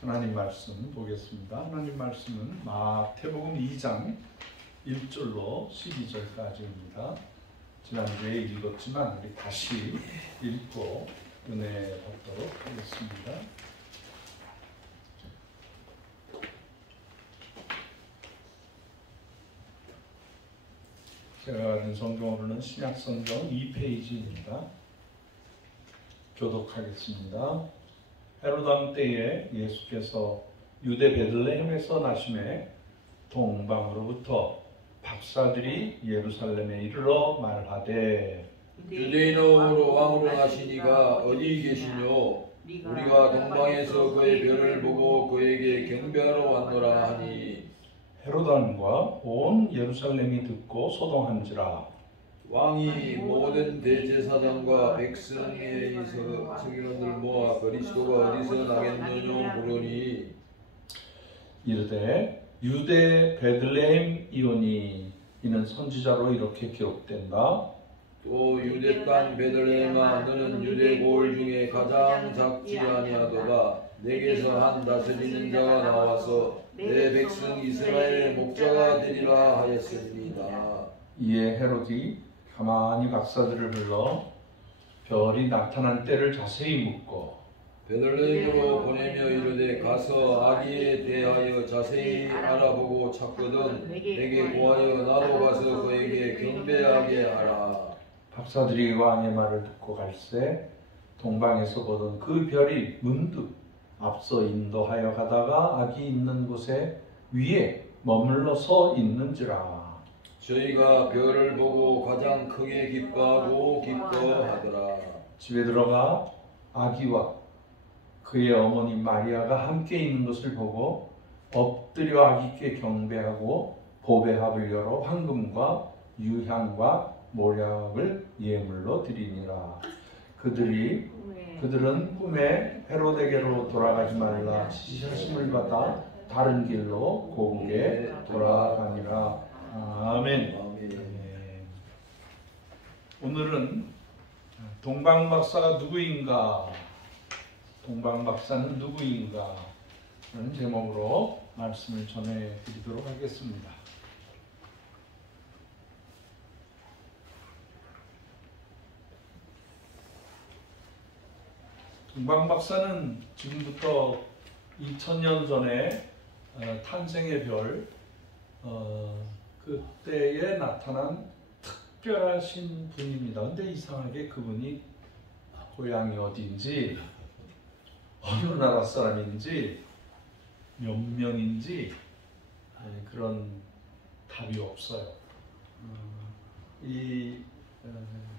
하나님 말씀 보겠습니다. 하나님 말씀은 마태복음 2장 1절로 12절까지입니다. 지난주에 읽었지만 우리 다시 읽고 은혜 받도록 하겠습니다. 제가 가진 성경으로는 신약성경 2페이지입니다. 교독하겠습니다. 헤롯 왕 때에 예수께서 유대 베들레헴에서 나심에 동방으로부터 박사들이 예루살렘에 이르러 말하되 유대인으로 왕으로 나신 이가 어디 계시뇨? 우리가 동방에서 그의 별을 보고 그에게 경배하러 왔노라 하니 헤롯 왕과 온 예루살렘이 듣고 소동한지라. 왕이 모든 대제사장과 백성의 서기관들 모아 그리스도가 어디서 나겠느냐 물으니 이르되 유대 베들레헴이오니 이는 선지자로 이렇게 기록된다. 또 유대 땅 베들레헴아 너는 유대 고을 중에 가장 작지 아니하도다. 내게서 한 다스리는 자가 나와서 내 백성 이스라엘의 목자가 되리라 하였습니다. 이에 헤롯이 가만히 박사들을 불러 별이 나타난 때를 자세히 묻고 베들레헴으로 보내며 이르되 가서 아기에 대하여 자세히 알아보고 찾거든 내게 구하여 나도 가서 그에게 경배하게 하라. 박사들이 왕의 말을 듣고 갈새 동방에서 보던 그 별이 문득 앞서 인도하여 가다가 아기 있는 곳에 위에 머물러 서 있는지라. 저희가 별을 보고 가장 크게 기뻐하고 기뻐하더라. 집에 들어가 아기와 그의 어머니 마리아가 함께 있는 것을 보고 엎드려 아기께 경배하고 보배합을 열어 황금과 유향과 모략을 예물로 드리니라. 그들은 꿈에 헤롯에게로 돌아가지 말라 지시하심을 받아 다른 길로 고국에 돌아가니라. 아멘. 오늘은 동방박사가 누구인가? 동방박사는 누구인가? 라는 제목으로 말씀을 전해드리도록 하겠습니다. 동방박사는 지금부터 2000년 전에 탄생의 별 그때에 나타난 특별하신 분입니다. 근데 이상하게 그분이 고향이 어디인지 어느 나라 사람인지 몇 명인지 그런 답이 없어요. 이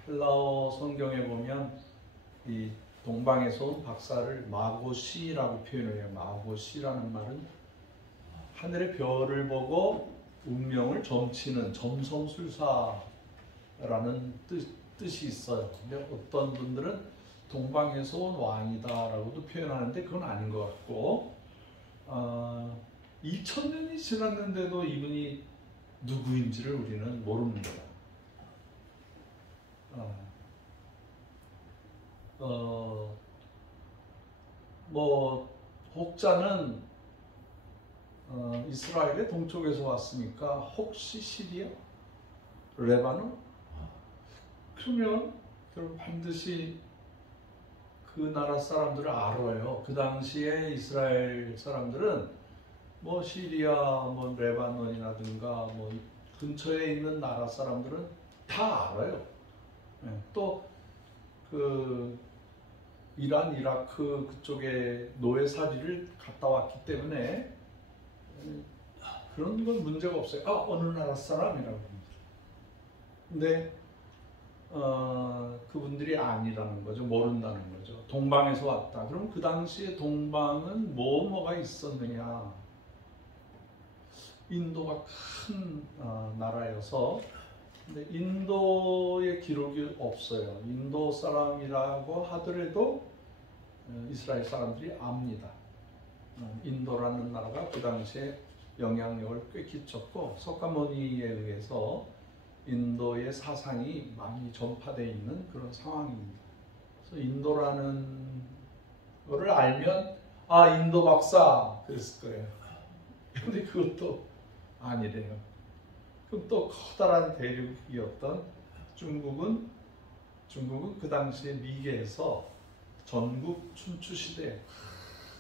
헬라어 성경에 보면 이 동방에서 온 박사를 마고시라고 표현해요. 마고시라는 말은 하늘의 별을 보고 운명을 점치는 점성술사라는 뜻이 있어요. 근데 어떤 분들은 동방에서 온 왕이다라고도 표현하는데 그건 아닌 것 같고 2000년이 지났는데도 이분이 누구인지를 우리는 모릅니다. 혹자는 이스라엘의 동쪽에서 왔으니까 혹시 시리아? 레바논? 그러면 반드시 그 나라 사람들을 알아요. 그 당시에 이스라엘 사람들은 뭐 시리아, 뭐 레바논이라든가 뭐 근처에 있는 나라 사람들은 다 알아요. 또 그 이란, 이라크 그쪽에 노예살이를 갔다 왔기 때문에 그런 건 문제가 없어요. 어느 나라 사람이라고 합니다. 근데 그분들이 아니라는 거죠. 모른다는 거죠. 동방에서 왔다. 그럼 그 당시에 동방은 뭐가 있었느냐? 인도가 큰 나라여서 근데 인도의 기록이 없어요. 인도 사람이라고 하더라도 이스라엘 사람들이 압니다. 인도라는 나라가 그 당시에 영향력을 꽤 끼쳤고 석가모니에 의해서 인도의 사상이 많이 전파되어 있는 그런 상황입니다. 그래서 인도라는 거를 알면 아, 인도 박사 그랬을 거예요. 근데 그것도 아니래요. 그럼 또 커다란 대륙이었던 중국은 그 당시에 미개에서 전국 춘추시대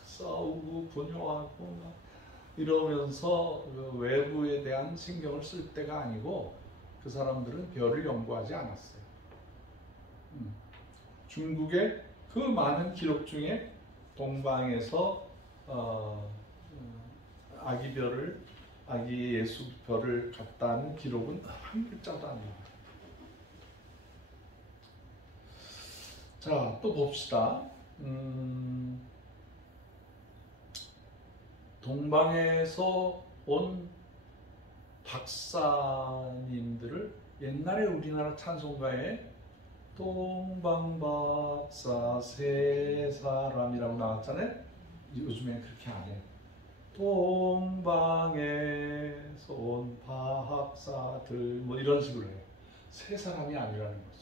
싸우고 분열하고 막 이러면서 그 외부에 대한 신경을 쓸 때가 아니고 그 사람들은 별을 연구하지 않았어요. 중국의 그 많은 기록 중에 동방에서 아기 예수 별을 갖다는 기록은 한 글자도 아니에요. 자, 또 봅시다. 동방에서 온 박사님들을 옛날에 우리나라 찬송가에 동방박사 세 사람이라고 나왔잖아요. 요즘엔 그렇게 안 해요. 동방에서 온 박사들 뭐 이런 식으로 해요. 세 사람이 아니라는 거죠.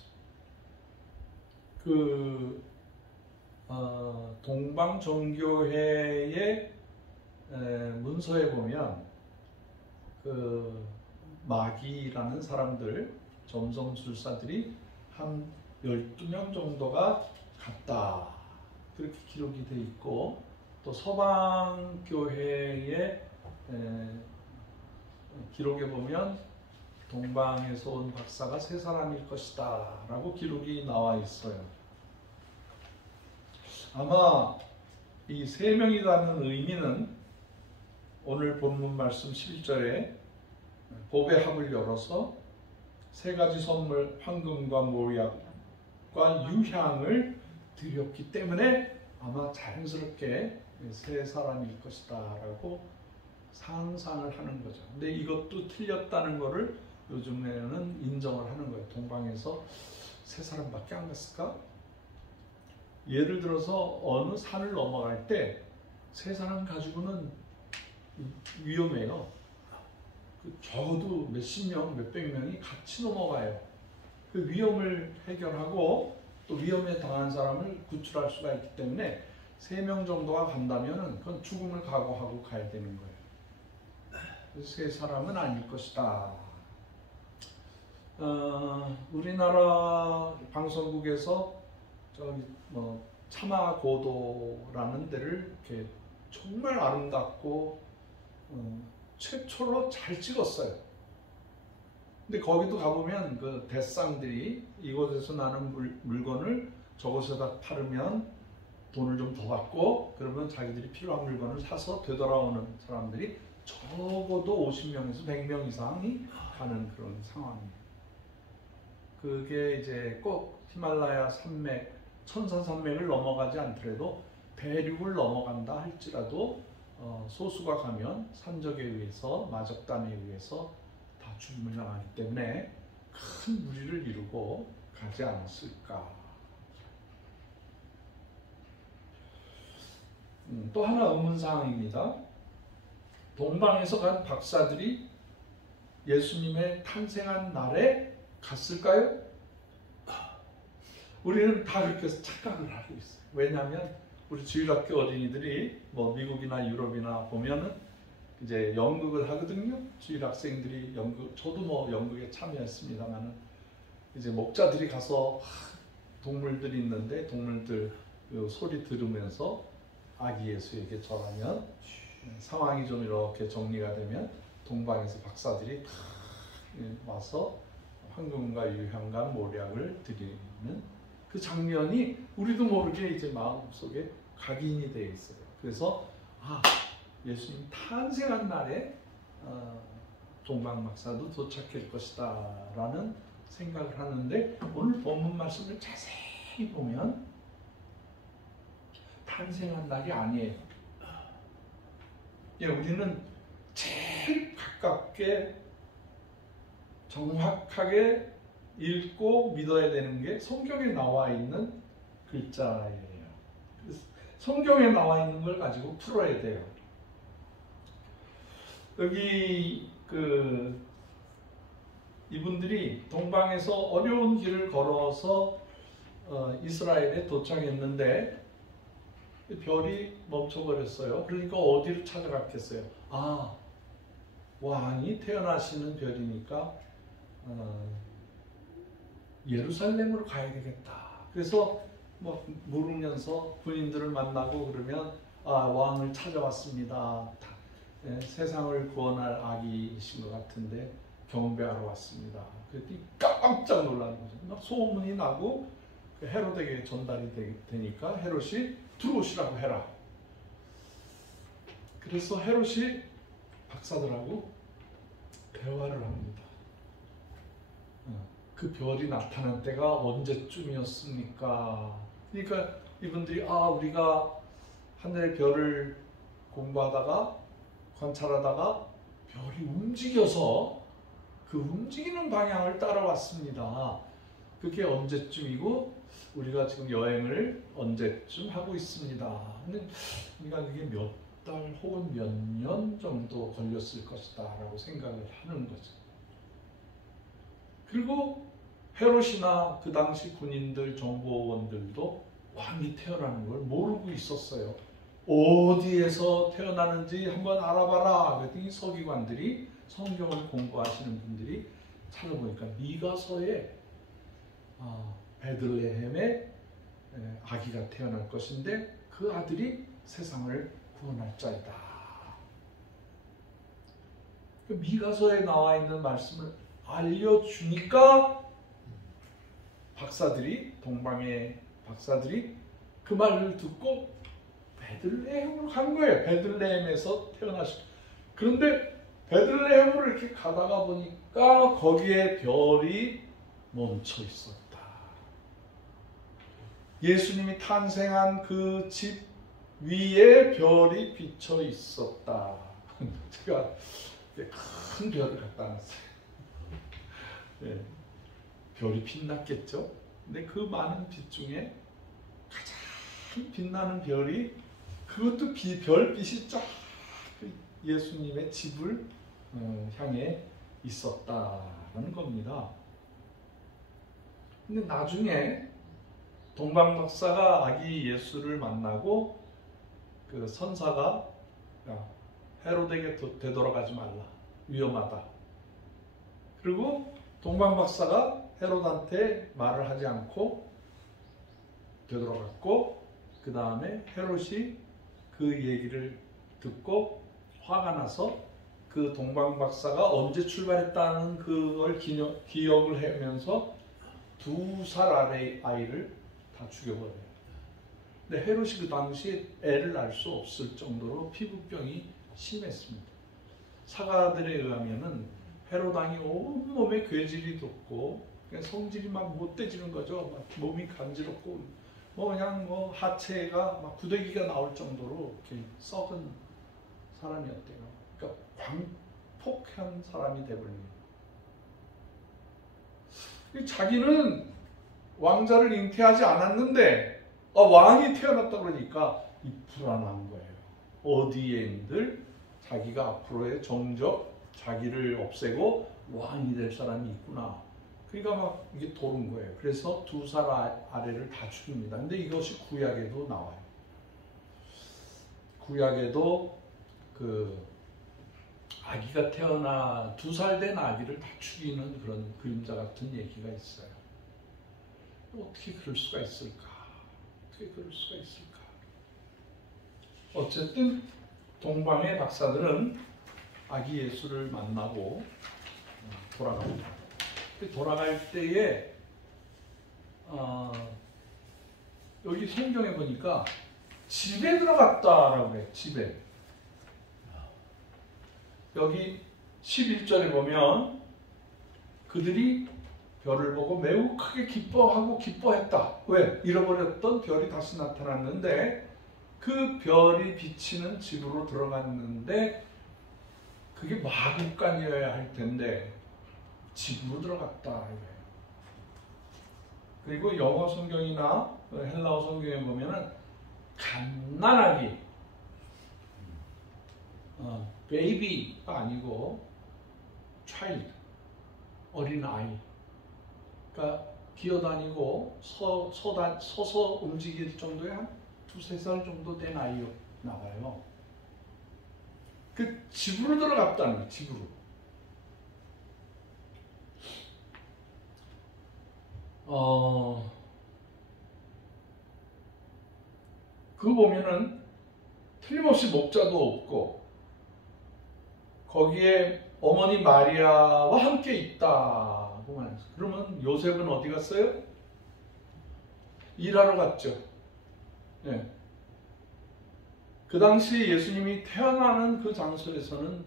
동방정교회의 문서에 보면 그 마귀라는 사람들, 점성술사들이 한 12명 정도가 갔다. 그렇게 기록이 돼 있고, 또 서방교회의 기록에 보면 동방에서 온 박사가 세 사람일 것이다 라고 기록이 나와 있어요. 아마 이 세 명이라는 의미는 오늘 본문 말씀 11절에 보배 합을 열어서 세 가지 선물, 황금과 모약과 유향을 드렸기 때문에 아마 자연스럽게 세 사람일 것이다 라고 상상을 하는 거죠. 근데 이것도 틀렸다는 거를 요즘에는 인정을 하는 거예요. 동방에서 세 사람밖에 안 갔을까? 예를 들어서 어느 산을 넘어갈 때 세 사람 가지고는 위험해요. 적어도 몇십 명, 몇백 명이 같이 넘어가요. 그 위험을 해결하고 또 위험에 당한 사람을 구출할 수가 있기 때문에 3명 정도가 간다면 그건 죽음을 각오하고 가야 되는 거예요. 그래서 세 사람은 아닐 것이다. 우리나라 방송국에서 차마고도라는 데를 이렇게 정말 아름답고 최초로 잘 찍었어요. 근데 거기도 가보면 그 대상들이 이곳에서 나는 물건을 저곳에다 팔으면 돈을 좀 더 받고, 그러면 자기들이 필요한 물건을 사서 되돌아오는 사람들이 적어도 50명에서 100명 이상이 가는 그런 상황이에요. 그게 이제 꼭 히말라야 산맥, 천사산맥을 넘어가지 않더라도 대륙을 넘어간다 할지라도 소수가 가면 산적에 의해서, 마적단에 의해서 다 죽음을 당하기 때문에 큰 무리를 이루고 가지 않았을까. 또 하나 의문사항입니다. 동방에서 간 박사들이 예수님의 탄생한 날에 갔을까요? 우리는 다 그렇게 착각을 하고 있어요. 왜냐하면 우리 주일학교 어린이들이 미국이나 유럽이나 보면은 이제 연극을 하거든요. 주일학생들이 저도 연극에 참여했습니다만은 이제 목자들이 가서 동물들이 있는데 동물들 소리 들으면서 아기 예수에게 절하면 상황이 좀 이렇게 정리가 되면 동방에서 박사들이 다 와서 황금과 유향과 모략을 드리는 그 장면이 우리도 모르게 이제 마음속에 각인이 되어 있어요. 그래서 예수님 탄생한 날에 동방 박사도 도착할 것이다 라는 생각을 하는데, 오늘 본문 말씀을 자세히 보면 탄생한 날이 아니에요. 우리는 제일 가깝게 정확하게 읽고 믿어야 되는 게 성경에 나와 있는 글자예요. 성경에 나와 있는 걸 가지고 풀어야 돼요. 여기 이분들이 동방에서 어려운 길을 걸어서 이스라엘에 도착했는데 별이 멈춰버렸어요. 그러니까 어디로 찾아갔겠어요? 아, 왕이 태어나시는 별이니까 예루살렘으로 가야 되겠다. 그래서 뭐 물으면서 군인들을 만나고 그러면 왕을 찾아왔습니다. 세상을 구원할 아기이신 것 같은데 경배하러 왔습니다. 그랬더니 깜짝 놀라는 거죠. 막 소문이 나고 헤롯에게 전달이 되니까 헤롯이 들어오시라고 해라. 그래서 헤롯이 박사들하고 대화를 합니다. 그 별이 나타난 때가 언제쯤이었습니까? 그러니까 이분들이 우리가 하늘의 별을 공부하다가 관찰하다가 별이 움직여서 그 움직이는 방향을 따라왔습니다. 그게 언제쯤이고 우리가 지금 여행을 언제쯤 하고 있습니다. 근데 우리가 그게 몇 달 혹은 몇 년 정도 걸렸을 것이다 라고 생각을 하는 거죠. 그리고 헤롯이나 그 당시 군인들, 정보원들도 왕이 태어나는 걸 모르고 있었어요. 어디에서 태어나는지 한번 알아봐라. 그랬더니 서기관들이, 성경을 공부하시는 분들이 찾아보니까 미가서에 베들레헴에 아기가 태어날 것인데 그 아들이 세상을 구원할 자이다. 미가서에 나와 있는 말씀을 알려주니까 동방의 박사들이 그 말을 듣고 베들레헴으로 간 거예요. 베들레헴에서 태어나신. 그런데 베들레헴으로 이렇게 가다가 보니까 거기에 별이 멈춰 있었다. 예수님이 탄생한 그 집 위에 별이 비쳐 있었다. 제가 큰 별을 갖다 놨어요. 네, 별이 빛났겠죠. 근데 그 많은 빛 중에 가장 빛나는 별이, 그것도 별빛이 쫙 예수님의 집을 향해 있었다는 겁니다. 근데 나중에 동방박사가 아기 예수를 만나고 그 선사가 헤롯에게 되돌아가지 말라, 위험하다. 그리고 동방박사가 헤롯한테 말을 하지 않고 되돌아갔고, 그 다음에 헤롯이 그 얘기를 듣고 화가 나서 그 동방박사가 언제 출발했다는 그걸 기억을 하면서 2살 아래의 아이를 다 죽여버려요. 근데 헤롯이 그 당시에 애를 낳을 수 없을 정도로 피부병이 심했습니다. 사가들에 의하면은 헤롯 왕이 온몸에 괴질이 돋고 성질이 막 못돼지는 거죠. 막 몸이 간지럽고 그냥 하체가 막 구데기가 나올 정도로 이렇게 썩은 사람이었대요. 그러니까 광폭한 사람이 돼버린 거예요. 자기는 왕자를 잉태하지 않았는데 왕이 태어났다 그러니까 이 불안한 거예요. 어디에인들 자기가 앞으로의 정적, 자기를 없애고 왕이 될 사람이 있구나. 그러니까 막 이게 도는 거예요. 그래서 2살 아래를 다 죽입니다. 근데 이것이 구약에도 나와요. 구약에도 그 아기가 태어나 2살 된 아기를 다 죽이는 그런 그림자 같은 얘기가 있어요. 어떻게 그럴 수가 있을까? 어떻게 그럴 수가 있을까? 어쨌든 동방의 박사들은 아기 예수를 만나고 돌아갑니다. 돌아갈 때에 여기 성경에 보니까 집에 들어갔다라고 해요. 집에. 여기 11절에 보면 그들이 별을 보고 매우 크게 기뻐했다. 왜? 잃어버렸던 별이 다시 나타났는데 그 별이 비치는 집으로 들어갔는데 그게 마구간이어야 할 텐데 집으로 들어갔다. 그리고 영어 성경이나 헬라어 성경에 보면은 갓난아기, 베이비가 아니고 child, 어린아이. 그러니까 기어다니고 서서 움직일 정도의 한 두세 살 정도 된 아이였나 봐요. 그 집으로 들어갔다는 거예요. 집으로. 그거 보면은 틀림없이 목자도 없고 거기에 어머니 마리아와 함께 있다고 말했어요. 그러면 요셉은 어디 갔어요? 일하러 갔죠. 네. 그 당시 예수님이 태어나는 그 장소에서는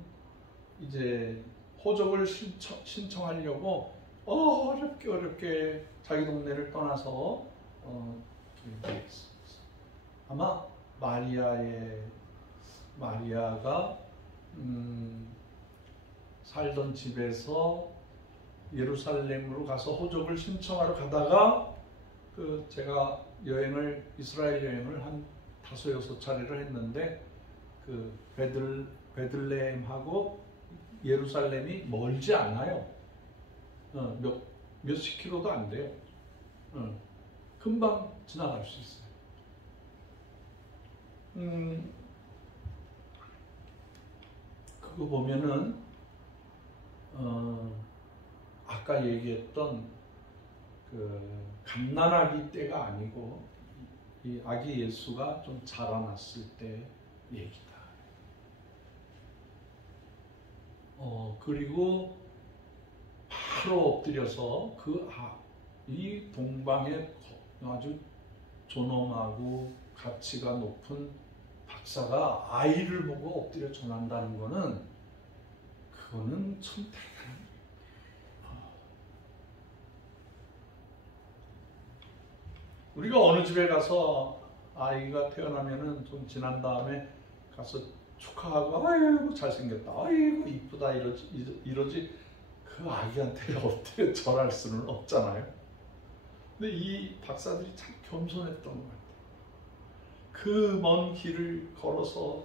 이제 호적을 신청하려고 어렵게 자기 동네를 떠나서 아마 마리아가 살던 집에서 예루살렘으로 가서 호적을 신청하러 가다가 제가 이스라엘 여행을 한 5-6차례를 했는데 베들레헴하고 예루살렘이 멀지 않아요. 몇십 킬로도 안 돼요. 금방 지나갈 수 있어요. 그거 보면은 아까 얘기했던 갓난아기 때가 아니고 이 아기 예수가 좀 자라났을 때 얘기다. 그리고 바로 엎드려서 이 동방의 아주 존엄하고 가치가 높은 박사가 아이를 보고 엎드려 전한다는 거는 그거는 참 대단한 거예요. 우리가 어느 집에 가서 아이가 태어나면은 좀 지난 다음에 가서 축하하고 아이고 잘생겼다, 아이고 이쁘다 이러지 그 아기한테 엎드려 절할 수는 없잖아요. 근데 이 박사들이 참 겸손했던 것 같아요. 그 먼 길을 걸어서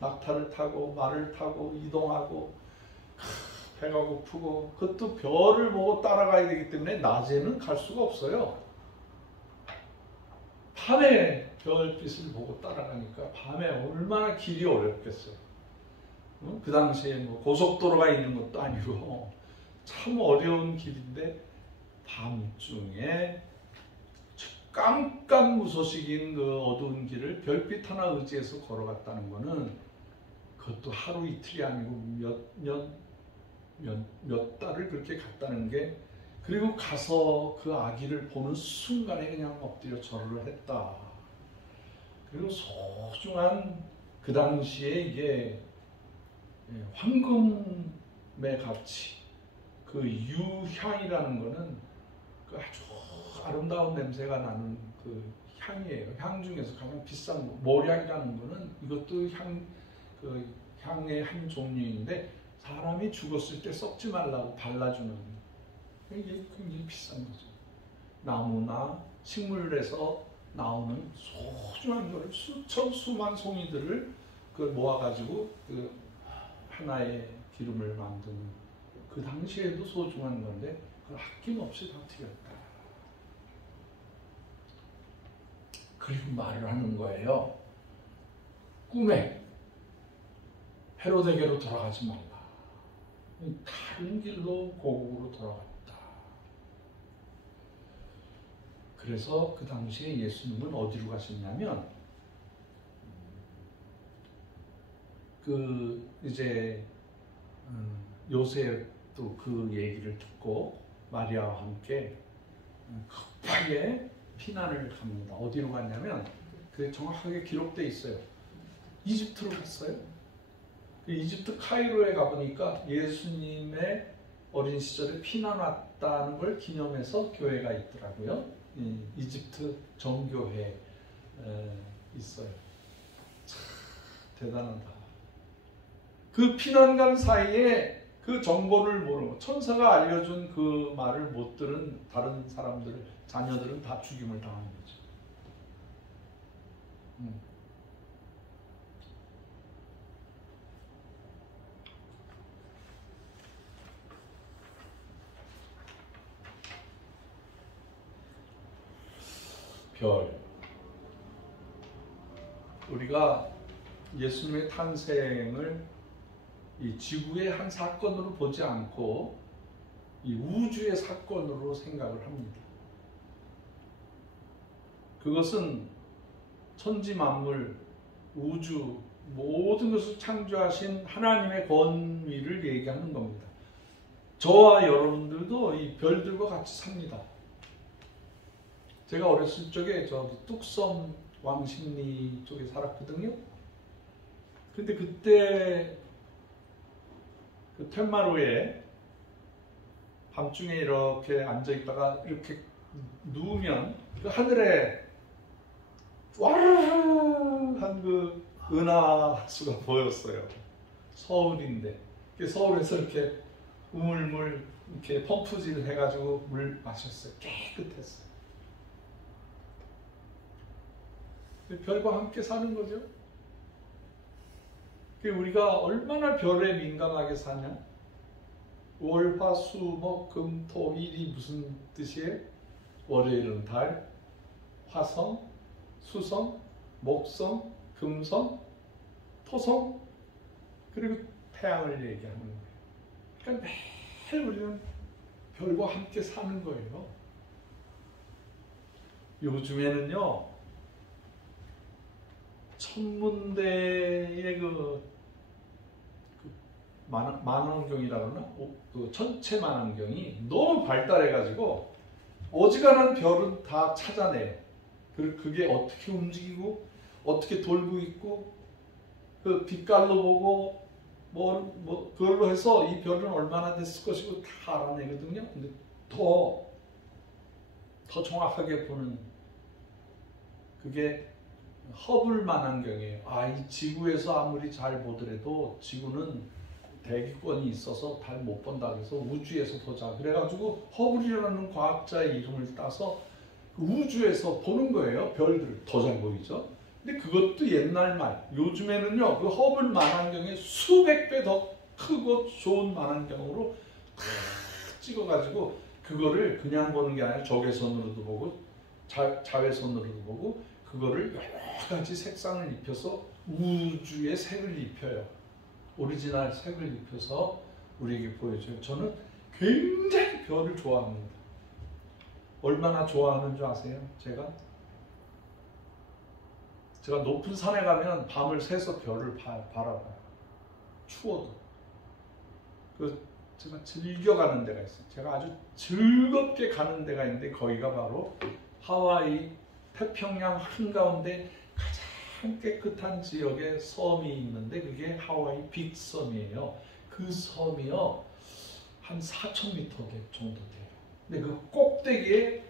낙타를 타고 말을 타고 이동하고 배가 고프고 그것도 별을 보고 따라가야 되기 때문에 낮에는 갈 수가 없어요. 밤에 별빛을 보고 따라가니까 밤에 얼마나 길이 어렵겠어요. 그 당시에 뭐 고속도로가 있는 것도 아니고 참 어려운 길인데 밤중에 깜깜무소식인 그 어두운 길을 별빛 하나 의지해서 걸어갔다는 거는 그것도 하루 이틀이 아니고 몇 달을 그렇게 갔다는 게, 그리고 가서 그 아기를 보는 순간에 그냥 엎드려 절을 했다. 그리고 소중한 그 당시에 이게 황금의 가치, 그 유향이라는 거는 그 아주 아름다운 냄새가 나는 그 향이에요. 향 중에서 가장 비싼 거, 몰약이라는 거는 이것도 향의 한 종류인데 사람이 죽었을 때 썩지 말라고 발라주는, 이게 굉장히 비싼 거죠. 나무나 식물에서 나오는 소중한 거를 수만 송이들을 모아가지고 하나의 기름을 만드는, 그 당시에도 소중한 건데 그걸 아낌없이 다 드렸다. 그리고 말을 하는 거예요. 꿈에 헤로데게로 돌아가지 말라. 다른 길로 고국으로 돌아갔다. 그래서 그 당시에 예수님은 어디로 가셨냐면 이제 요셉도 그 얘기를 듣고 마리아와 함께 급하게 피난을 갑니다. 어디로 갔냐면 그게 정확하게 기록되어 있어요. 이집트로 갔어요. 이집트 카이로에 가보니까 예수님의 어린 시절에 피난 왔다는 걸 기념해서 교회가 있더라고요. 이집트 정교회 있어요. 참 대단하다. 그 피난 간 사이에 그 정보를 모르고 천사가 알려준 그 말을 못 들은 다른 사람들, 자녀들은 다 죽임을 당한 거죠. 별. 우리가 예수님의 탄생을 이 지구의 한 사건으로 보지 않고 이 우주의 사건으로 생각을 합니다. 그것은 천지 만물, 우주, 모든 것을 창조하신 하나님의 권위를 얘기하는 겁니다. 저와 여러분들도 이 별들과 같이 삽니다. 제가 어렸을 적에 저기 뚝섬 왕십리 쪽에 살았거든요. 근데 그때 그 텐마루에 밤중에 이렇게 앉아있다가 이렇게 누우면 그 하늘에 와르르 한 그 은하수가 보였어요. 서울인데 서울에서 이렇게 우물물 이렇게 펌프질 해가지고 물 마셨어요. 깨끗했어요. 별과 함께 사는 거죠. 우리가 얼마나 별에 민감하게 사냐? 월, 화, 수, 목, 금, 토, 일이 무슨 뜻이에요? 월요일은 달, 화성, 수성, 목성, 금성, 토성, 그리고 태양을 얘기하는 거예요. 그러니까 매일 우리는 별과 함께 사는 거예요. 요즘에는요, 천문대의 만원경이라 그러나? 그 천체 만원경이 너무 발달해가지고 어지간한 별은 다 찾아내요. 그리고 그게 어떻게 움직이고 어떻게 돌고 있고 그 빛깔로 보고 그걸로 해서 이 별은 얼마나 됐을 것이고 다 알아내거든요. 근데 더 정확하게 보는 그게 허블 만원경이에요. 이 지구에서 아무리 잘 보더라도 지구는 대기권이 있어서 잘 못 본다 그래서 우주에서 보자. 그래가지고 허블이라는 과학자의 이름을 따서 우주에서 보는 거예요. 별들 더 잘 보이죠. 근데 그것도 옛날 말. 요즘에는요, 그 허블 만원경에 수백 배 더 크고 좋은 만원경으로 탁 찍어가지고 그거를 그냥 보는 게 아니라 적외선으로도 보고 자외선으로도 보고 그거를 여러 가지 색상을 입혀서 우주의 색을 입혀요. 오리지널 색을 입혀서 우리에게 보여줘요. 저는 굉장히 별을 좋아합니다. 얼마나 좋아하는 줄 아세요? 제가 높은 산에 가면 밤을 새서 별을 바라봐요. 추워도. 제가 즐겨가는 데가 있어요. 제가 아주 즐겁게 가는 데가 있는데 거기가 바로 하와이 태평양 한가운데 가장 깨끗한 지역에 섬이 있는데 그게 하와이 빅섬이에요. 그 섬이요 한 4,000m 정도 돼요. 근데 그 꼭대기에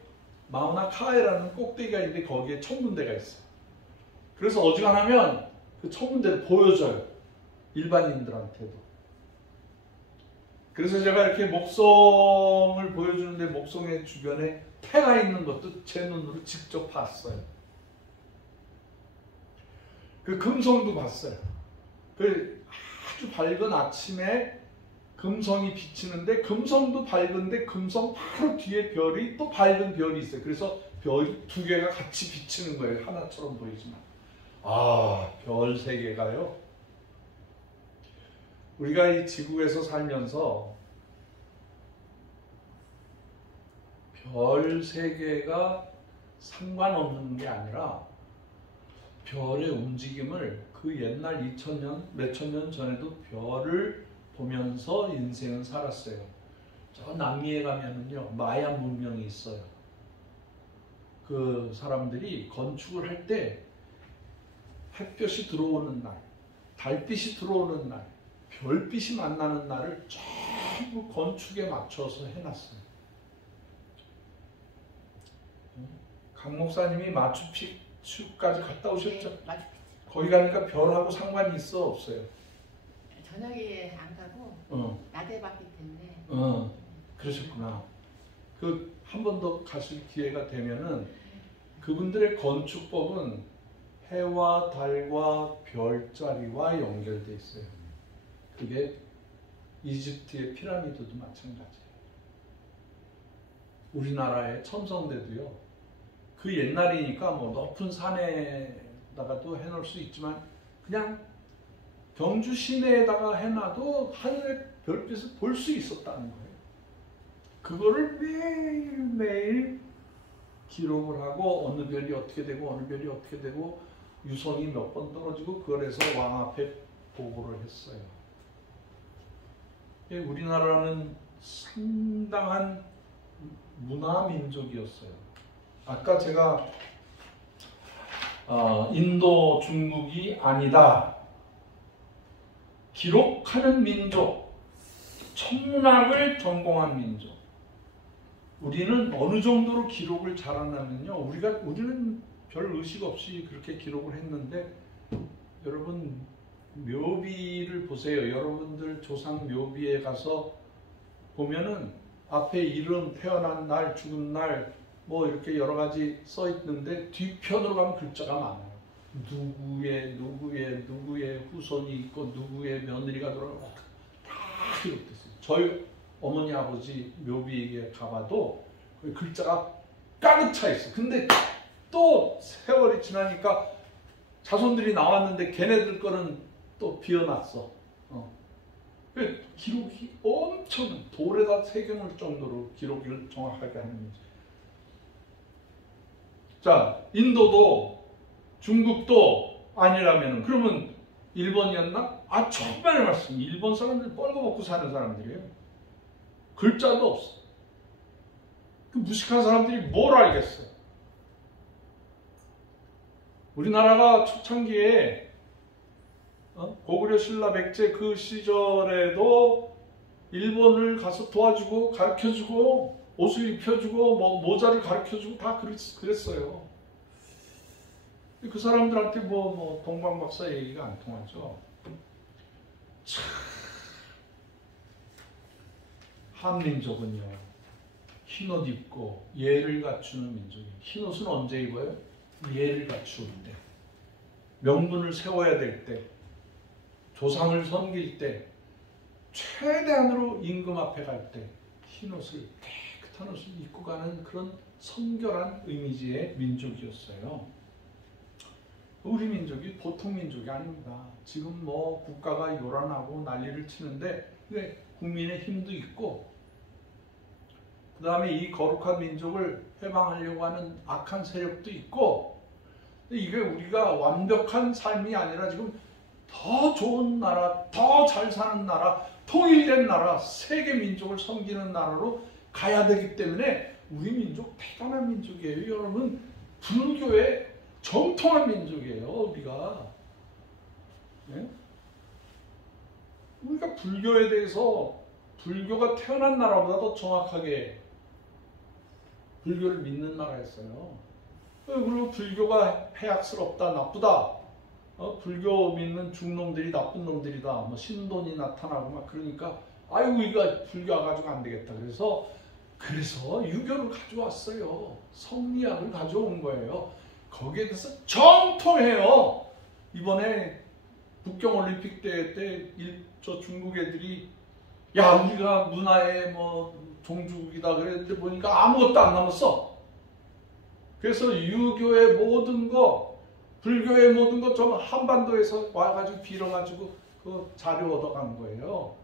마우나카에라는 꼭대기가 있는데 거기에 천문대가 있어요. 그래서 어지간하면 그 천문대를 보여줘요. 일반인들한테도. 그래서 제가 이렇게 목성을 보여주는데 목성의 주변에 태가 있는 것도 제 눈으로 직접 봤어요. 그 금성도 봤어요. 그 아주 밝은 아침에 금성이 비치는데 금성도 밝은데 금성 바로 뒤에 별이 또 밝은 별이 있어요. 그래서 별이 두 개가 같이 비치는 거예요. 하나처럼 보이지만. 별 세 개가요. 우리가 이 지구에서 살면서 별 세 개가 상관없는 게 아니라 별의 움직임을 그 옛날 2000년, 몇천 년 전에도 별을 보면서 인생은 살았어요. 저 남미에 가면은요, 마야 문명이 있어요. 그 사람들이 건축을 할 때 햇볕이 들어오는 날, 달빛이 들어오는 날, 별빛이 만나는 날을 전부 건축에 맞춰서 해놨어요. 강 목사님이 마추픽추까지 갔다 오셨죠? 네, 마추픽추. 거기 가니까 별하고 상관이 있어 없어요? 저녁에 안 가고 낮에 봤기 때문에. 그러셨구나. 한 번 더 가실 기회가 되면은 그분들의 건축법은 해와 달과 별자리와 연결돼 있어요. 그게 이집트의 피라미드도 마찬가지예요. 우리나라의 첨성대도요. 그 옛날이니까 뭐 높은 산에다 시내에다가도 해놓을 수 있지만 그냥 경주 시내에다가 해놔도 하늘의 별빛을 볼 수 있었다는 거예요. 그거를 매일매일 기록을 하고 어느 별이 어떻게 되고 어느 별이 어떻게 되고 유성이 몇 번 떨어지고 그걸 해서 왕 앞에 보고를 했어요. 우리나라는 상당한 문화민족이었어요. 아까 제가 인도, 중국이 아니다. 기록하는 민족, 천문학을 전공한 민족. 우리는 어느 정도로 기록을 잘하냐면요. 우리는 별 의식 없이 그렇게 기록을 했는데 여러분 묘비를 보세요. 여러분들 조상 묘비에 가서 보면은 앞에 이름, 태어난 날, 죽은 날 뭐 이렇게 여러 가지 써 있는데 뒤편으로 가면 글자가 많아요. 누구의 후손이 있고 누구의 며느리가 돌아가고 다 기록됐어요. 저희 어머니 아버지 묘비에 가봐도 글자가 가득 차 있어. 근데 또 세월이 지나니까 자손들이 나왔는데 걔네들 거는 또 비어났어. 기록이 엄청 돌에다 새겨놓을 정도로 기록을 정확하게 하는 거지. 자, 인도도 중국도 아니라면 그러면 일본이었나? 정말 말씀. 일본 사람들 뻘거먹고 사는 사람들이에요. 글자도 없어. 그 무식한 사람들이 뭘 알겠어요? 우리나라가 초창기에 고구려 신라 백제 그 시절에도 일본을 가서 도와주고 가르쳐주고 옷을 입혀주고 뭐 모자를 가르쳐주고 다 그랬어요. 그 사람들한테 뭐 동방박사 얘기가 안 통하죠. 참, 한민족은요 흰옷 입고 예를 갖추는 민족이에요. 흰옷은 언제 입어요? 예를 갖추을 때, 명분을 세워야 될 때, 조상을 섬길 때, 최대한으로 임금 앞에 갈 때 흰옷을, 깨끗한 옷을 입고 가는 그런 성결한 이미지의 민족이었어요. 우리 민족이 보통 민족이 아닙니다. 지금 뭐 국가가 요란하고 난리를 치는데 국민의 힘도 있고 그 다음에 이 거룩한 민족을 해방하려고 하는 악한 세력도 있고, 이게 우리가 완벽한 삶이 아니라 지금 더 좋은 나라, 더 잘 사는 나라, 통일된 나라, 세계 민족을 섬기는 나라로 가야 되기 때문에 우리 민족 대단한 민족이에요. 여러분, 불교의 정통한 민족이에요. 우리가. 네? 우리가 불교에 대해서 불교가 태어난 나라보다 더 정확하게 불교를 믿는 나라였어요. 그리고 불교가 해악스럽다, 나쁘다. 불교 믿는 중놈들이 나쁜 놈들이다. 뭐 신돈이 나타나고 막 그러니까 아이고 이거 불교 와가지고 안 되겠다. 그래서 유교를 가져왔어요. 성리학을 가져온 거예요. 거기에 대해서 정통해요. 이번에 북경올림픽 대회 때 저 중국 애들이 야 우리가 문화의 뭐 종주국이다 그랬는데 보니까 아무것도 안 남았어. 그래서 유교의 모든 거, 불교의 모든 거 좀 한반도에서 와가지고 빌어가지고 그 자료 얻어간 거예요.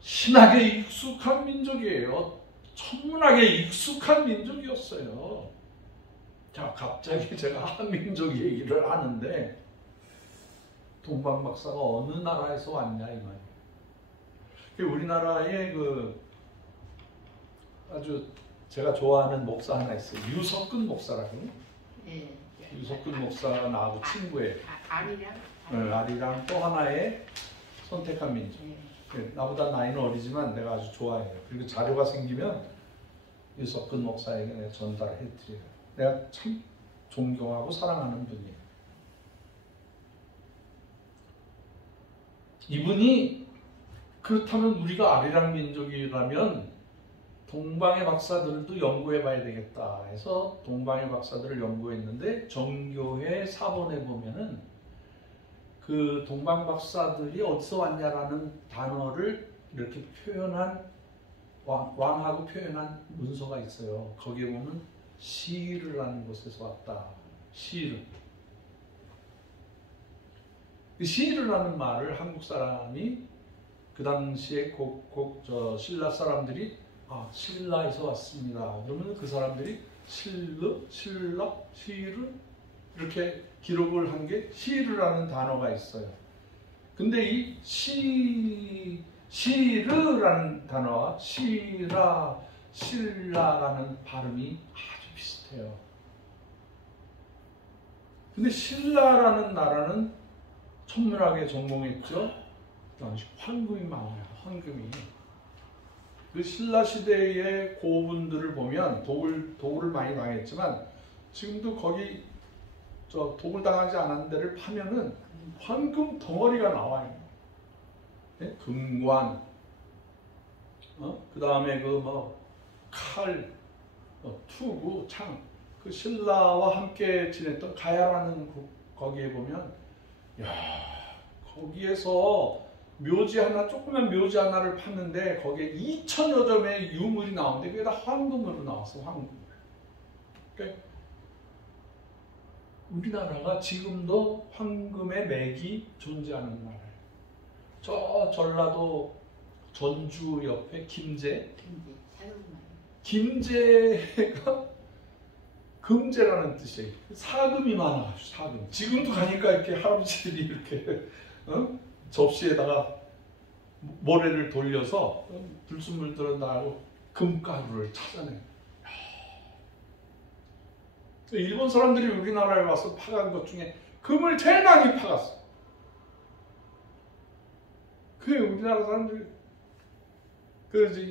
신학에 익숙한 민족이에요. 천문학에 익숙한 민족이었어요. 자, 갑자기 제가 한민족 얘기를 하는데 동방박사가 어느 나라에서 왔냐 이 말이에요. 우리나라에 아주 제가 좋아하는 목사 하나 있어요. 유석근 목사라고. 네. 유석근 목사가 나하고 친구예요. 아리랑? 네, 아리랑 또 하나의 선택한 민족. 네. 나보다 나이는 어리지만 내가 아주 좋아해요. 그리고 자료가 생기면 유석근 목사에게 내가 전달해드려요. 내가 참 존경하고 사랑하는 분이에요. 이분이 그렇다면 우리가 아리랑 민족이라면 동방의 박사들도 연구해 봐야 되겠다 해서 동방의 박사들을 연구했는데 정교회 사본에 보면은 그 동방 박사들이 어디서 왔냐라는 단어를 이렇게 표현한 왕하고 표현한 문서가 있어요. 거기에 보면 시르라는 곳에서 왔다. 시르. 시르라는 말을 한국 사람이 그 당시에 신라 사람들이 신라에서 왔습니다. 그러면 그 사람들이 신라, 시르 이렇게 기록을 한 게 시르라는 단어가 있어요. 근데 이 시르라는 단어와 신라라는 발음이 아주 비슷해요. 근데 신라라는 나라는 천문학에 전공했죠. 황금이 많아요. 황금이. 그 신라 시대의 고분들을 보면 도굴을 많이 당했지만 지금도 거기 도굴 당하지 않은 데를 파면은 황금 덩어리가 나와요. 네? 금관, 그 다음에 칼, 투구, 창. 그 신라와 함께 지냈던 가야라는 거기에 보면, 거기에서 조그만 묘지 하나를 팠는데 거기에 2,000여 점의 유물이 나오는데 그게 다 황금으로 나왔어, 황금. 그러니까 우리나라가 지금도 황금의 맥이 존재하는 나라예요. 저 전라도 전주 옆에 김제가 금제라는 뜻이에요. 사금이 많아가지고 사금. 지금도 가니까 이렇게 할아버지들이 이렇게 접시에다가 모래를 돌려서 불순물 들어나고 금가루를 찾아내요. 일본 사람들이 우리나라에 와서 파간 것 중에 금을 제일 많이 파갔어. 그 우리나라 사람들이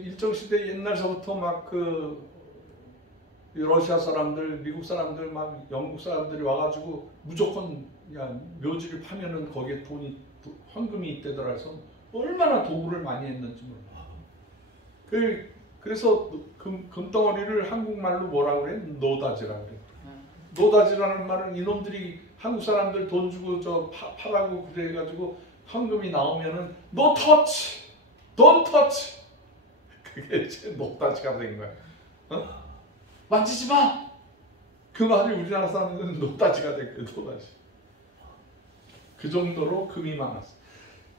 일정 시대 옛날서부터 막 러시아 사람들, 미국 사람들, 막 영국 사람들이 와가지고 무조건 묘지를 파면은 거기에 황금이 있대더라 해서 얼마나 도굴을 많이 했는지 몰라. 그래서 금덩어리를 한국말로 뭐라고 그래? 노다지라고 그래. 노다지라는 말은 이놈들이 한국 사람들 돈 주고 파라고 그래가지고 황금이 나오면은 No touch! Don't touch! 그게 이제 노다지가 된 거야. 만지지 마! 그 말이 우리나라 사람들은 노다지가 된 거야, 노다지. 그 정도로 금이 많았어.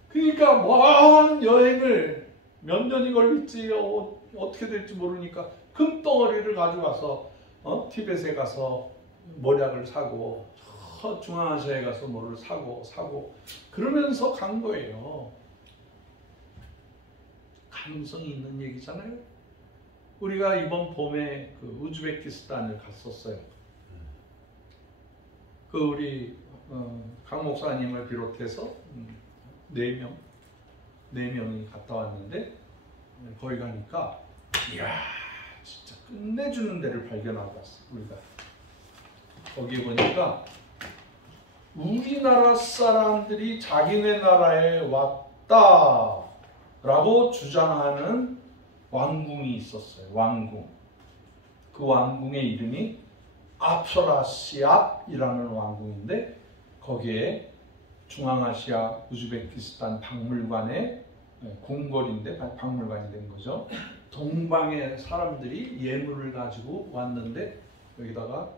그러니까 먼 여행을 몇 년이 걸릴지 어떻게 될지 모르니까 금덩어리를 가져와서 티벳에 가서 모략을 사고 중앙아시아에 가서 뭐를 사고 그러면서 간 거예요. 가능성이 있는 얘기잖아요. 우리가 이번 봄에 우즈베키스탄을 갔었어요. 우리 강 목사님을 비롯해서 4명이 갔다 왔는데 거기 가니까 이야 진짜 끝내주는 데를 발견하고 왔어요. 우리가 거기 보니까 우리나라 사람들이 자기네 나라에 왔다라고 주장하는 왕궁이 있었어요. 왕궁. 그 왕궁의 이름이 아프라시압이라는 왕궁인데 거기에 중앙아시아 우즈베키스탄 박물관의 궁궐인데 박물관이 된 거죠. 동방의 사람들이 예물을 가지고 왔는데 여기다가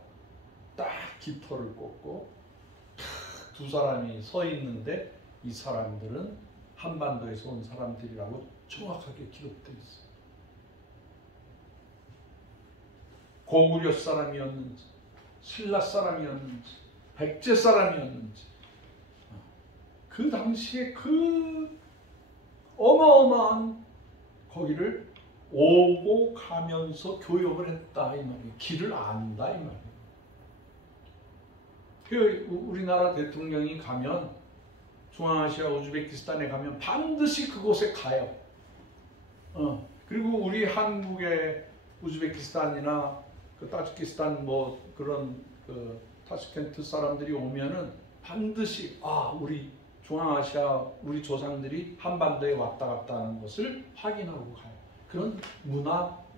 딱 깃털을 꽂고 두 사람이 서 있는데 이 사람들은 한반도에서 온 사람들이라고 정확하게 기록되어 있어요. 고구려 사람이었는지 신라 사람이었는지 백제 사람이었는지 그 당시에 그 어마어마한 거기를 오고 가면서 교역을 했다 이 말이에요. 길을 안다 이 말이에요. 우리나라 대통령이 가면 중앙아시아 우즈베키스탄에 가면 반드시 그곳에 가요. 그리고 우리 한국의 우즈베키스탄이나 타지키스탄 그런 타슈켄트 사람들이 오면은 반드시 우리 중앙아시아 우리 조상들이 한반도에 왔다 갔다 하는 것을 확인하고 가요. 그런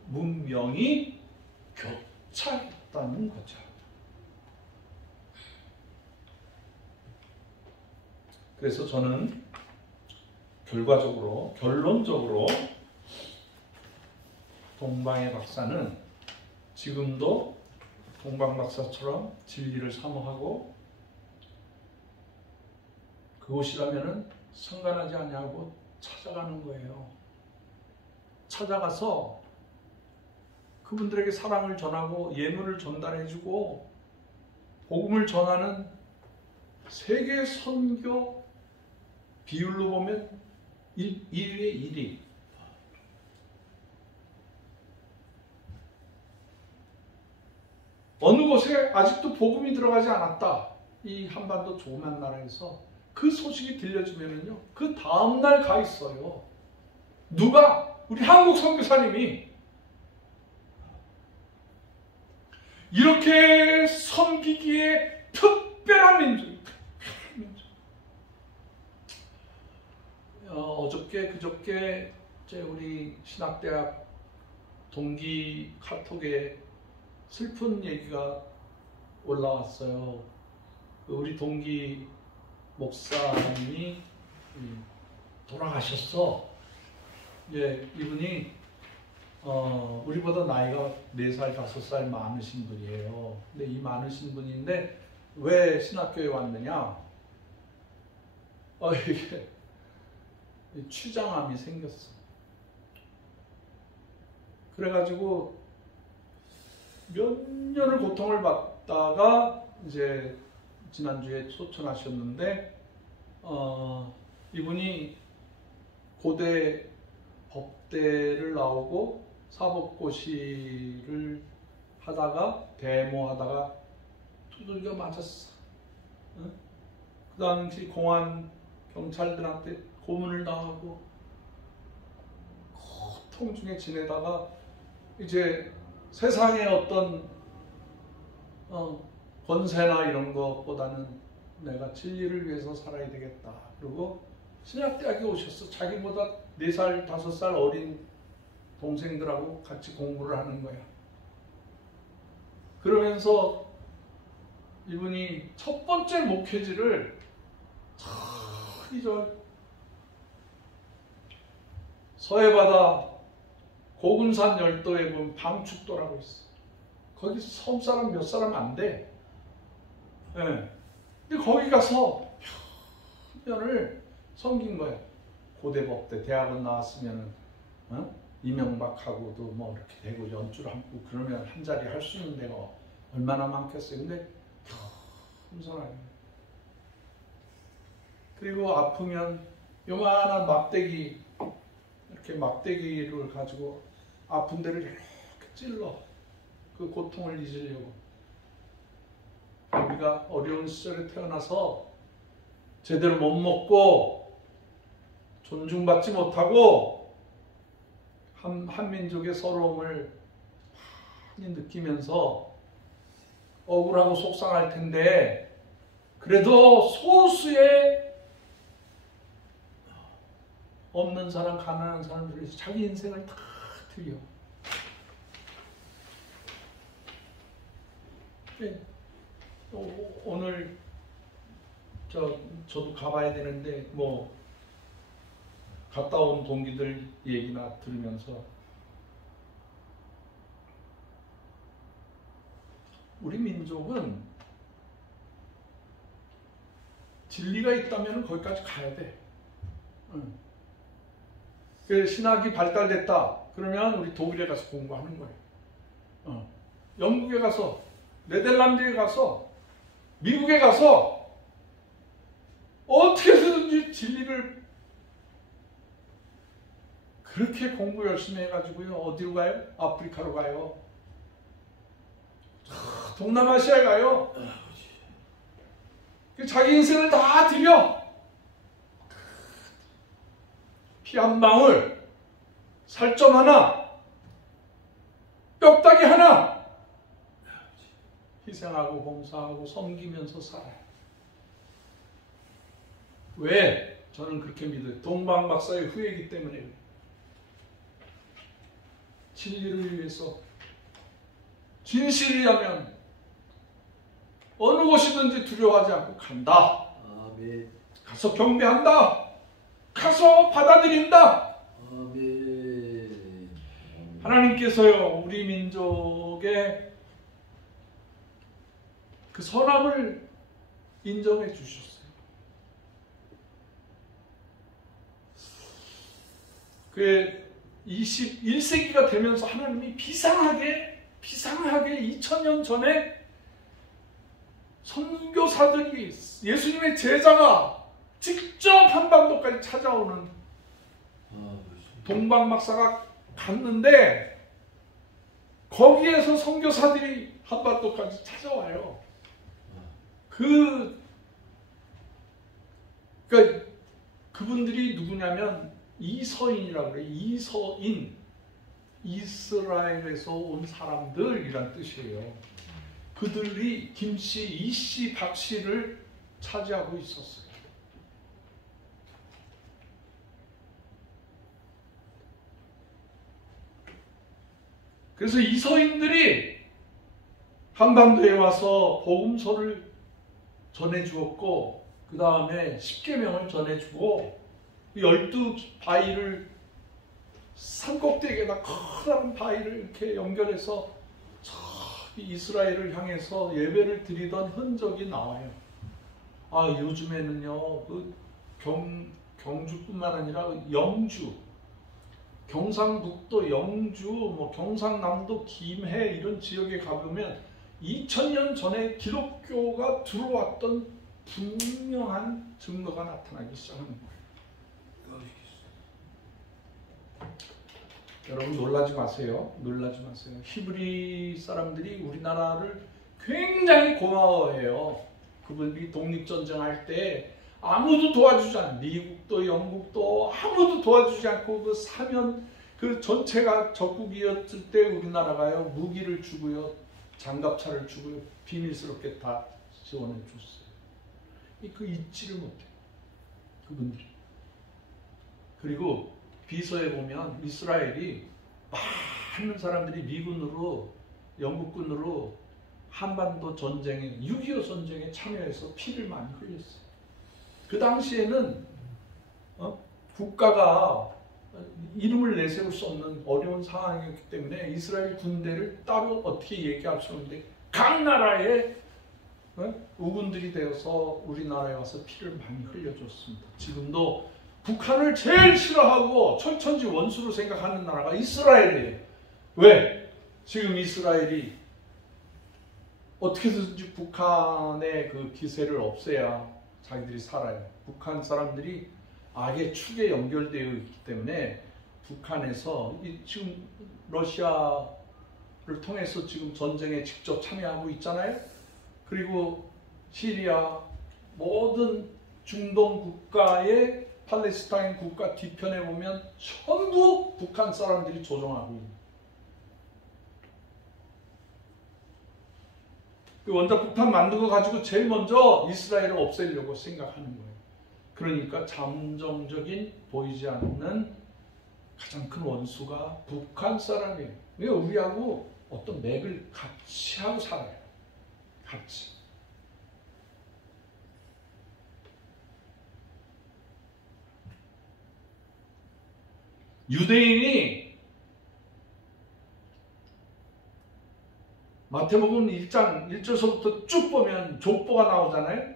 문명이 교차했다는 거죠. 그래서 저는 결론적으로 동방의 박사는 지금도 동방박사처럼 진리를 사모하고 그곳이라면은 성간하지 아니하고 찾아가는 거예요. 찾아가서 그분들에게 사랑을 전하고 예물을 전달해주고 복음을 전하는 세계 선교 비율로 보면 1위에 1위. 어느 곳에 아직도 복음이 들어가지 않았다. 이 한반도 조그만 나라에서 그 소식이 들려지면은요, 그 다음날 가 있어요. 누가? 우리 한국 선교사님이 이렇게 섬기기에 특별한 민족. 어저께 그저께 우리 신학대학 동기 카톡에 슬픈 얘기가 올라왔어요. 우리 동기 목사님이 돌아가셨어. 예, 이분이 우리보다 나이가 4살, 5살 많으신 분이에요. 근데 이 많으신 분인데 왜 신학교에 왔느냐? 이게 취장암이 생겼어. 그래가지고 몇 년을 고통을 받다가 이제 지난주에 소천하셨는데 이분이 고대 법대를 나오고 사법고시를 하다가 데모하다가 두들겨 맞았어. 응? 그 당시 공안 경찰들한테 고문을 당하고 고통 중에 지내다가 이제 세상의 어떤 권세나 이런 것보다는 내가 진리를 위해서 살아야 되겠다. 그리고 신학대학에 오셨어. 자기보다 4살, 5살 어린 동생들하고 같이 공부를 하는 거야. 그러면서 이분이 첫 번째 목회지를 서해바다 고군산 열도에 보면 방축도라고 있어. 거기 섬 사람 몇 사람 안 돼. 네. 근데 거기 가서 편을 섬긴 거야. 고대법대 대학원 나왔으면은 이명박하고도 뭐 이렇게 되고 연주를 하고 그러면 한 자리 할 수 있는 데가 얼마나 많겠어요. 근데 겸손하게. 그리고 아프면 요만한 막대기, 이렇게 막대기를 가지고 아픈 데를 이렇게 찔러. 그 고통을 잊으려고. 우리가 어려운 시절에 태어나서 제대로 못 먹고 존중받지 못하고 한민족의 서러움을 많이 느끼면서 억울하고 속상할 텐데 그래도 소수의 없는 사람, 가난한 사람들이 자기 인생을 다 드려. 오늘 저도 가봐야 되는데 뭐 갔다 온 동기들 얘기나 들으면서 우리 민족은 진리가 있다면 거기까지 가야 돼. 그 신학이 발달됐다. 그러면 우리 독일에 가서 공부하는 거예요. 영국에 가서, 네덜란드에 가서, 미국에 가서 어떻게 해서든지 진리를 그렇게 공부 열심히 해가지고요. 어디로 가요? 아프리카로 가요. 동남아시아에 가요. 자기 인생을 다 들여. 피 한 방울, 살점 하나, 뼈다귀 하나 희생하고 봉사하고 섬기면서 살아요. 왜? 저는 그렇게 믿어요. 동방박사의 후예이기 때문에. 진리를 위해서, 진실이라면 어느 곳이든지 두려워하지 않고 간다. 아멘. 가서 경배한다. 가서 받아들인다. 아멘. 하나님께서요, 우리 민족의 그 선함을 인정해 주셨어요. 그 21세기가 되면서 하나님이 비상하게 2000년 전에 선교사들이 예수님의 제자가 직접 한반도까지 찾아오는 동방박사가 갔는데 거기에서 선교사들이 한반도까지 찾아와요. 그러니까 그분들이 누구냐면 이서인이라고 그래요. 이서인, 이스라엘에서 온 사람들이란 뜻이에요. 그들이 김씨, 이씨, 박씨를 차지하고 있었어요. 그래서 이서인들이 한반도에 와서 복음서를 전해주었고 그 다음에 십계명을 전해주고 12바위를 산꼭대기에다 커다란 바위를 이렇게 연결해서 이스라엘을 향해서 예배를 드리던 흔적이 나와요. 아, 요즘에는요, 경주뿐만 아니라 영주, 경상북도 영주, 경상남도 김해 이런 지역에 가보면 2000년 전에 기독교가 들어왔던 분명한 증거가 나타나기 시작하는 거예요. 여러분 놀라지 마세요. 히브리 사람들이 우리나라를 굉장히 고마워해요. 그분들이 독립전쟁할 때 아무도 도와주지 않고, 미국도 영국도 아무도 도와주지 않고 그 사면 그 전체가 적국이었을 때 우리나라가요 무기를 주고요, 장갑차를 주고요, 비밀스럽게 다 지원해 줬어요. 그 잊지를 못해요, 그분들이. 그리고 비서에 보면 이스라엘이 많은 사람들이 미군으로, 영국군으로 한반도 전쟁에, 6.25 전쟁에 참여해서 피를 많이 흘렸어요. 그 당시에는 국가가 이름을 내세울 수 없는 어려운 상황이었기 때문에 이스라엘 군대를 따로 어떻게 얘기할 수 없는데 각 나라의 우군들이 되어서 우리나라에 와서 피를 많이 흘려줬습니다. 지금도 북한을 제일 싫어하고 철천지 원수로 생각하는 나라가 이스라엘이에요. 왜? 지금 이스라엘이 어떻게든지 북한의 그 기세를 없애야 자기들이 살아요. 북한 사람들이 악의 축에 연결되어 있기 때문에 북한에서 지금 러시아를 통해서 지금 전쟁에 직접 참여하고 있잖아요. 그리고 시리아 모든 중동 국가의 팔레스타인 국가 뒤편에 보면 전부 북한 사람들이 조종하고 있는. 그 원자폭탄 만든 거 가지고 제일 먼저 이스라엘을 없애려고 생각하는 거예요. 그러니까 잠정적인 보이지 않는 가장 큰 원수가 북한 사람이에요. 우리하고 어떤 맥을 같이 하고 살아요. 같이. 유대인이 마태복음 1장 1절서부터 쭉 보면 족보가 나오잖아요.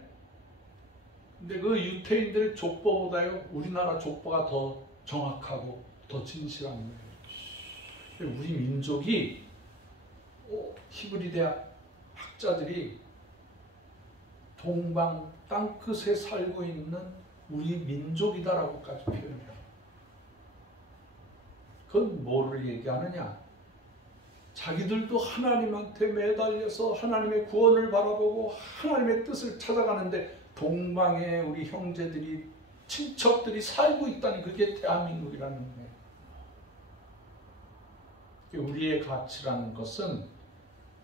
근데 그 유태인들의 족보보다요 우리나라 족보가 더 정확하고 더 진실한 거예요. 우리 민족이 히브리 대학 학자들이 동방 땅끝에 살고 있는 우리 민족이다라고까지 표현해요. 그건 뭐를 얘기하느냐? 자기들도 하나님한테 매달려서 하나님의 구원을 바라보고 하나님의 뜻을 찾아가는데 동방에 우리 형제들이, 친척들이 살고 있다니 그게 대한민국이라는 거예요. 우리의 가치라는 것은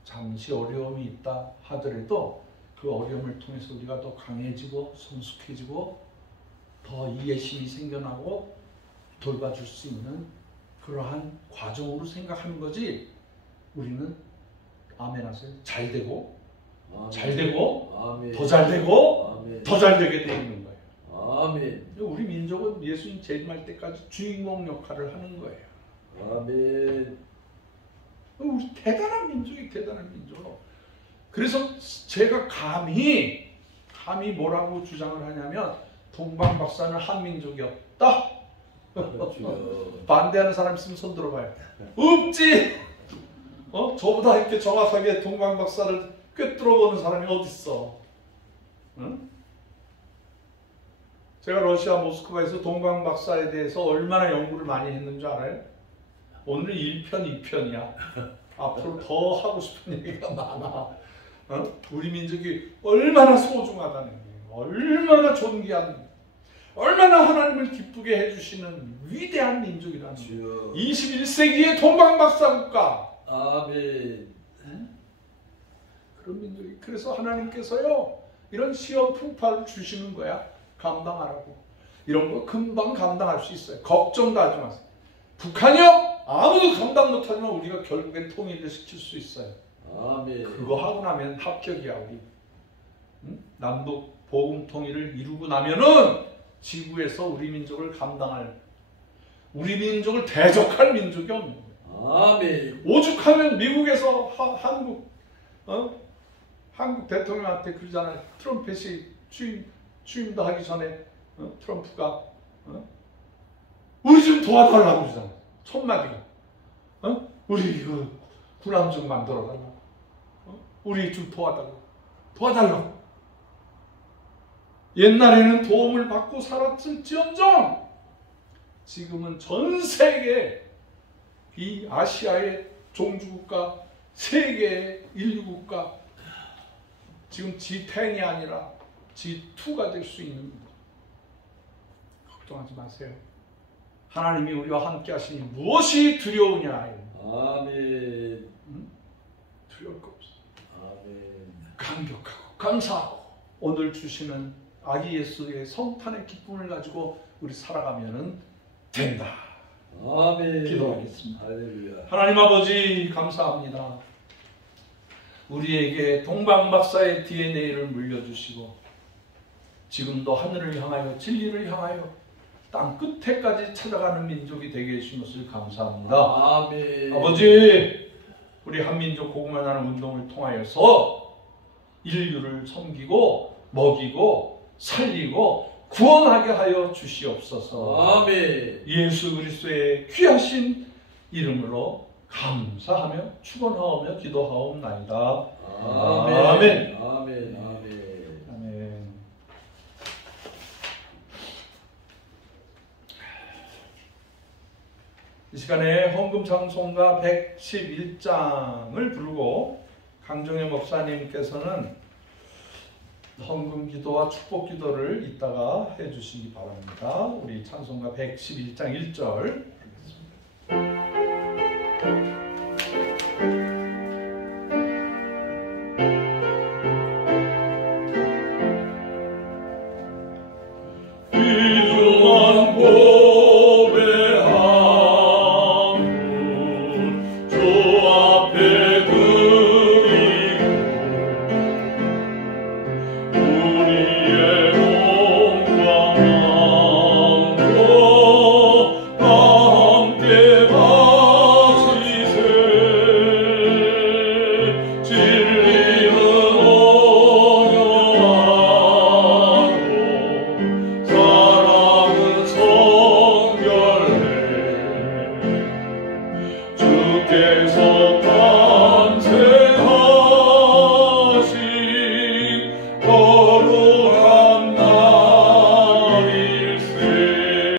잠시 어려움이 있다 하더라도 그 어려움을 통해서 우리가 더 강해지고 성숙해지고 더 이해심이 생겨나고 돌봐줄 수 있는 그러한 과정으로 생각하는 거지. 우리는 아멘 하세요. 잘 되고 아멘. 잘 되고 아멘. 더 잘 되고 아멘. 더 잘 되게 되어 있는 거예요. 아멘. 우리 민족은 예수님 재림할 때까지 주인공 역할을 하는 거예요. 아멘. 우리 대단한 민족이 대단한 민족. 그래서 제가 감히 뭐라고 주장을 하냐면 동방 박사는 한민족이었다. 반대하는 사람 있으면 손 들어봐요. 없지. 저보다 이렇게 정확하게 동방 박사를 꿰뚫어보는 사람이 어디 있어? 응? 제가 러시아 모스크바에서 동방 박사에 대해서 얼마나 연구를 많이 했는 줄 알아요? 오늘은 1편, 2편이야. 앞으로 더 하고 싶은 얘기가 많아. 우리 민족이 얼마나 소중하다는 거예요. 얼마나 존귀한, 얼마나 하나님을 기쁘게 해주시는 위대한 민족이라는 거예요. 21세기의 동방박사 국가. 아멘. 그런 민족이. 그래서 하나님께서요 이런 시험 풍파를 주시는 거야. 감당하라고. 이런 거 금방 감당할 수 있어요. 걱정도 하지 마세요. 북한이요? 아무도 감당 못하지만 우리가 결국엔 통일을 시킬 수 있어요. 아멘. 그거 하고 나면 합격이야 우리. 남북 복음 통일을 이루고 나면은 지구에서 우리 민족을 감당할, 우리 민족을 대적할 민족이 없는 거예요. 아멘. 오죽하면 미국에서 한국 대통령한테 그러잖아요. 트럼펫이 취임도 하기 전에 트럼프가 우리 좀 도와달라고 그러잖아요. 첫마디가 우리 이거 군함 좀 만들어달라고. 우리 좀 도와달라고. 옛날에는 도움을 받고 살았을지언정 지금은 전 세계 이 아시아의 종주국가, 세계의 인류국가, 지금 G10이 아니라 G2가 될 수 있는 겁니다. 걱정하지 마세요. 하나님이 우리와 함께 하시니 무엇이 두려우냐. 아멘. 두려울 거 없어. 아멘. 감격하고 감사하고 오늘 주시는 아기 예수의 성탄의 기쁨을 가지고 우리 살아가면 된다. 아멘. 기도하겠습니다. 할렐루야. 하나님 아버지 감사합니다. 우리에게 동방박사의 DNA를 물려주시고 지금도 하늘을 향하여 진리를 향하여 땅 끝에까지 찾아가는 민족이 되게 해주신 것을 감사합니다. 아멘. 아버지, 우리 한민족 복음화하는 운동을 통하여서 인류를 섬기고 먹이고 살리고 구원하게 하여 주시옵소서. 아멘. 예수 그리스도의 귀하신 이름으로 감사하며 축원하오며 기도하옵나이다. 아멘. 아멘. 아멘. 아멘. 아멘. 이 시간에 헌금 찬송가 111장을 부르고 강정혜 목사님께서는 헌금 기도와 축복 기도를 이따가 해주시기 바랍니다. 우리 찬송가 111장 1절 주께서